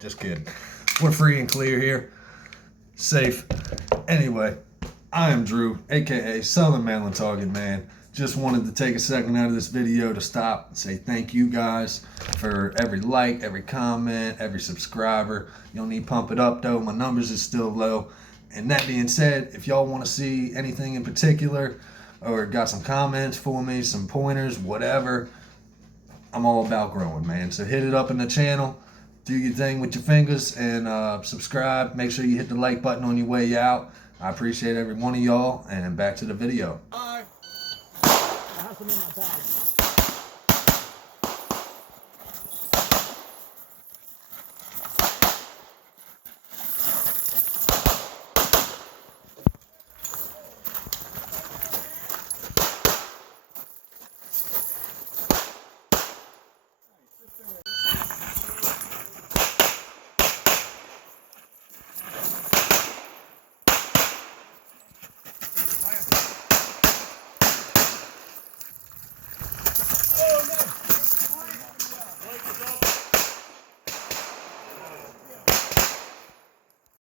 Just kidding. We're free and clear here. Safe. Anyway, I am Drew, aka Southern Maryland Target Man. Just wanted to take a second out of this video to stop and say thank you guys for every like, every comment, every subscriber. You'll need to pump it up though. My numbers is still low. And that being said, if y'all want to see anything in particular or got some comments for me, some pointers, whatever, I'm all about growing, man. So hit it up in the channel, do your thing with your fingers, and subscribe. Make sure you hit the like button on your way out. I appreciate every one of y'all, and back to the video. I have some in my bag.